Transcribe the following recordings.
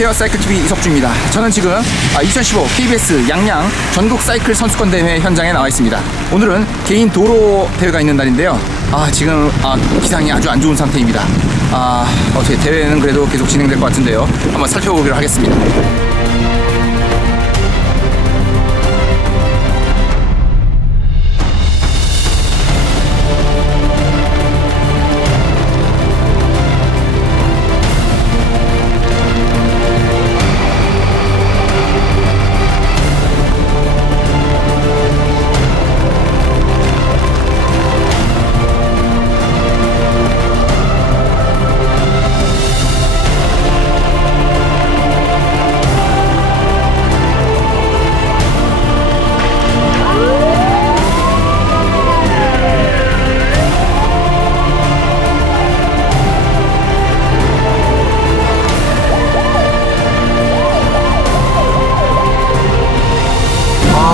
안녕하세요. 사이클TV 이석주입니다. 저는 지금 2015 KBS 양양 전국 사이클 선수권 대회 현장에 나와 있습니다. 오늘은 개인 도로 대회가 있는 날인데요. 아, 지금 아, 기상이 아주 안 좋은 상태입니다. 아, 어떻게 대회는 그래도 계속 진행될 것 같은데요. 한번 살펴보기로 하겠습니다.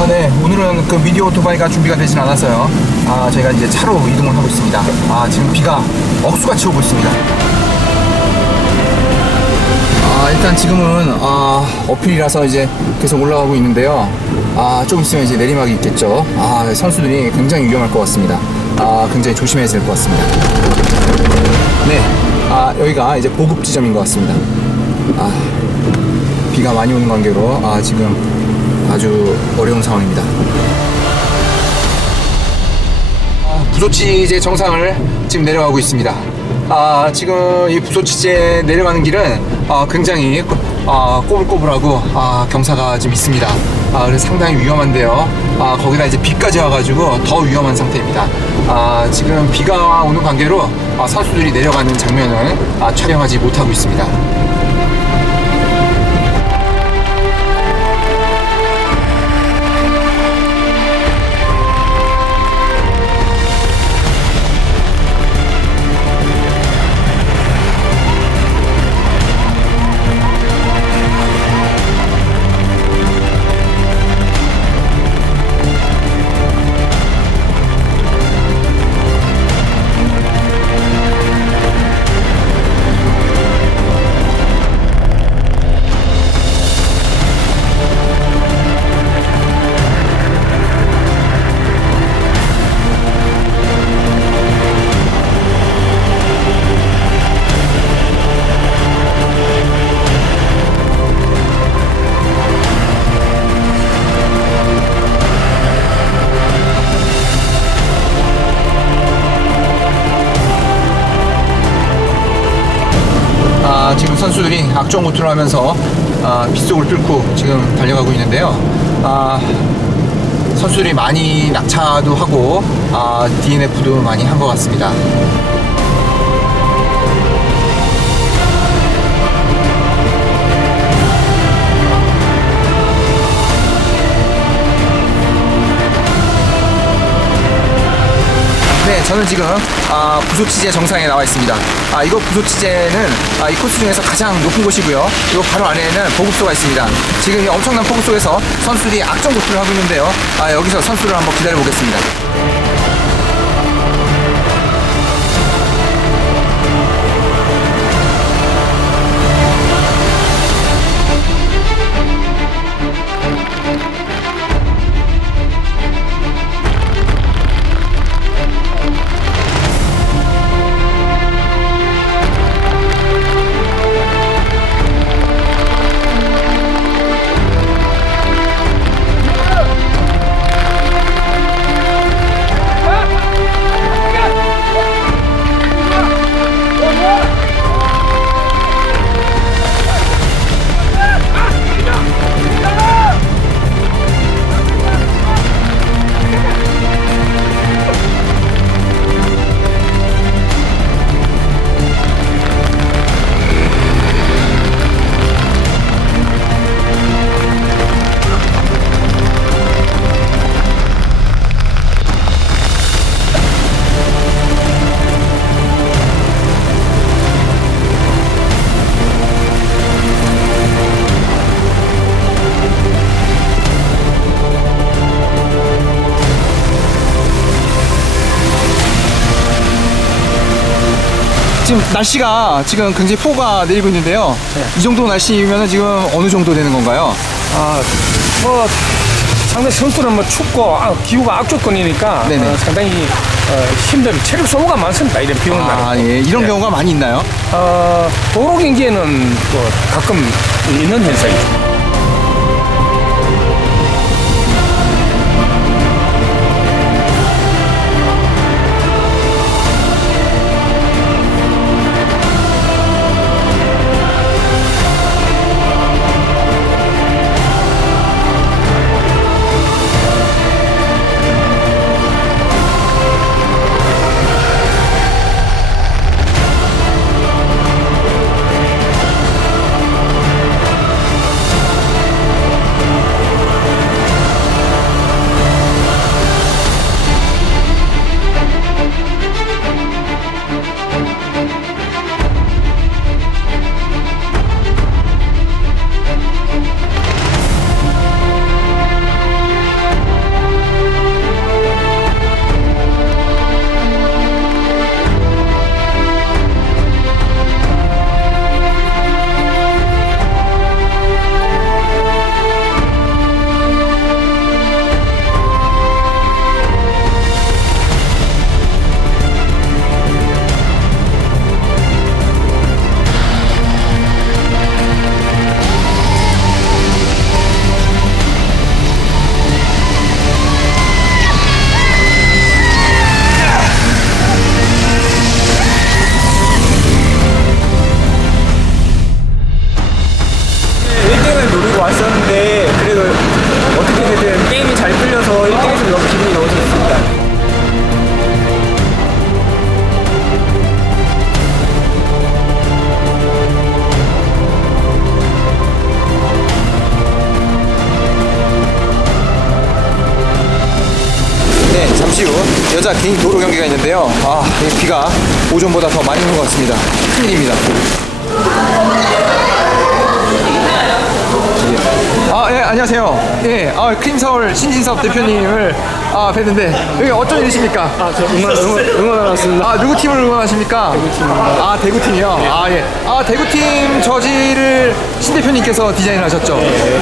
아, 네. 오늘은 그 미디어 오토바이가 준비가 되진 않았어요. 아, 저희가 이제 차로 이동을 하고 있습니다. 아, 지금 비가 억수같이 오고 있습니다. 아, 일단 지금은 아, 어필이라서 이제 계속 올라가고 있는데요. 아, 좀 있으면 이제 내리막이 있겠죠. 아, 선수들이 굉장히 위험할 것 같습니다. 아, 굉장히 조심해야 될 것 같습니다. 네. 아, 여기가 이제 보급 지점인 것 같습니다. 아, 비가 많이 오는 관계로 아, 지금 아주 어려운 상황입니다. 아, 부소치제 정상을 지금 내려가고 있습니다. 아, 지금 이 부소치제 내려가는 길은 아, 굉장히 아, 꼬불꼬불하고 아, 경사가 좀 있습니다. 아, 상당히 위험한데요. 아, 거기다 이제 비까지 와가지고 더 위험한 상태입니다. 아, 지금 비가 오는 관계로 아, 선수들이 내려가는 장면을 아, 촬영하지 못하고 있습니다. 6.5톤을 하면서 아, 빗속을 뚫고 지금 달려가고 있는데요. 아, 선수들이 많이 낙차도 하고 아, DNF도 많이 한 것 같습니다. 저는 지금 아, 부소치제 정상에 나와 있습니다. 아, 이거 부소치제는 아, 이 코스 중에서 가장 높은 곳이고요. 이 바로 안에는 보급소가 있습니다. 지금 이 엄청난 속에서 선수들이 악정 고투를 하고 있는데요. 아, 여기서 선수를 한번 기다려 보겠습니다. 지금 날씨가 지금 굉장히 폭우가 내리고 있는데요. 네. 이 정도 날씨면 지금 어느 정도 되는 건가요? 아, 뭐 상당히 선수는 뭐 춥고 아, 기후가 악조건이니까 네네. 어, 상당히 어, 힘든 체력 소모가 많습니다. 이런 비 오는 아. 예. 이런 네. 경우가 많이 있나요? 어, 도로 경기에는 뭐 가끔 있는 현상이죠. 잠시 후 여자 개인 도로 경기가 있는데요. 아, 이 비가 오전보다 더 많이 오는 것 같습니다. 큰일입니다. 아, 예, 안녕하세요. 예, 아, 크림서울 신진섭 대표님을 아, 뵀는데 여기 어쩐 일이십니까? 아, 저 응원, 응원, 응원하러 왔습니다. 아, 누구 팀을 응원하십니까? 대구팀입니다. 아, 대구팀이요? 아, 예. 아, 대구팀 저지를 신 대표님께서 디자인을 하셨죠?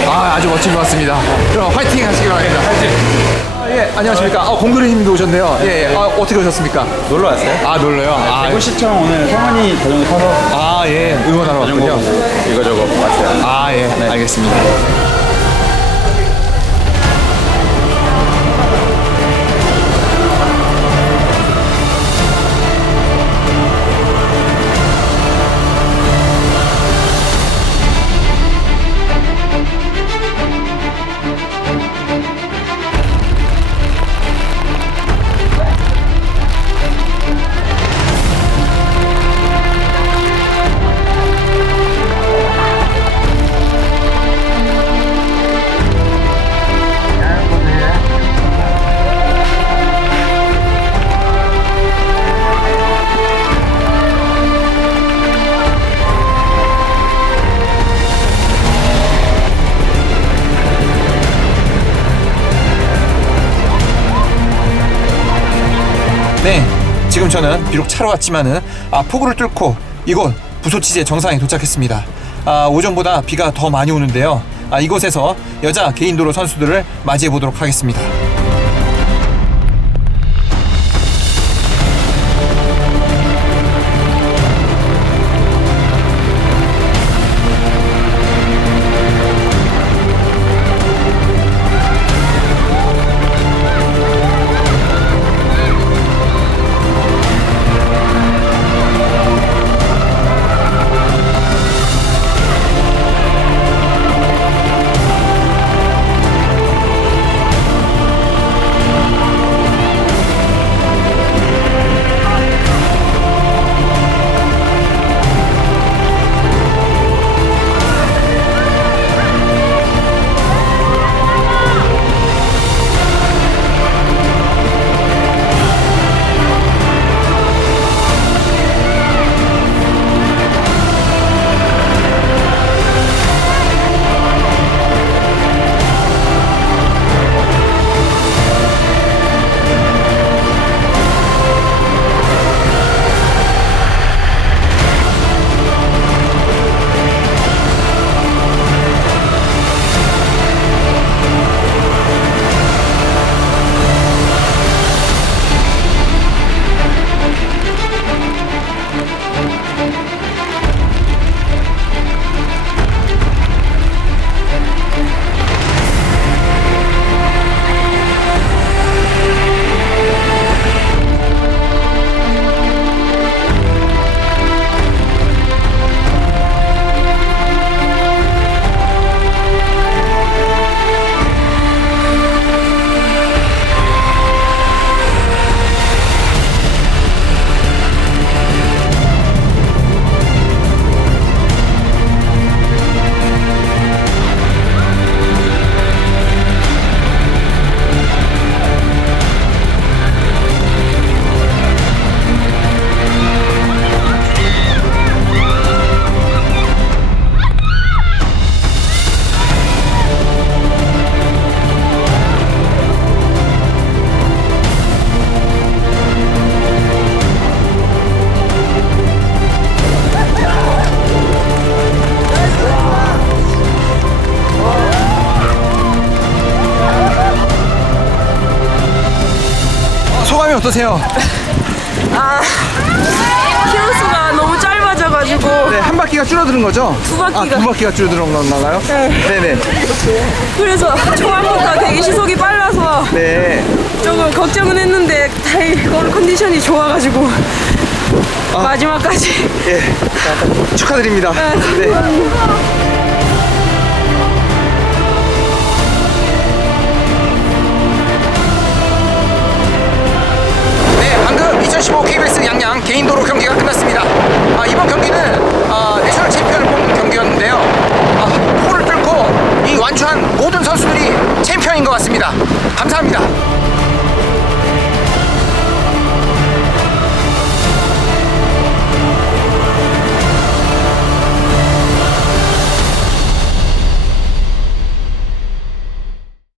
아, 아주 멋진 것 같습니다. 그럼 화이팅 하시기 바랍니다. 아, 예, 안녕하십니까. 아, 공도리님도 오셨네요. 예, 예. 아, 어떻게 오셨습니까? 놀러 왔어요? 아, 놀러요? 아, 대구 시청 오늘 성원이 자전거 타서 아, 예. 응원하러 자전거 왔군요. 보고 이거저거 왔어요. 아, 예. 알겠습니다. 저는 비록 차로 왔지만은 아, 폭우를 뚫고 이곳 부소치제 정상에 도착했습니다. 아, 오전보다 비가 더 많이 오는데요. 아, 이곳에서 여자 개인 도로 선수들을 맞이해 보도록 하겠습니다. 어떠세요? 아, 키로수가 너무 짧아져가지고 네, 한 바퀴가 줄어드는 거죠? 두 바퀴가. 아, 두 바퀴가 줄어드는 건가요? 네. 네네. 그래서 초반부터 되게 시속이 빨라서 네. 조금 걱정은 했는데 다행히 건- 컨디션이 좋아가지고 마지막까지 예. 축하드립니다. 아, 네.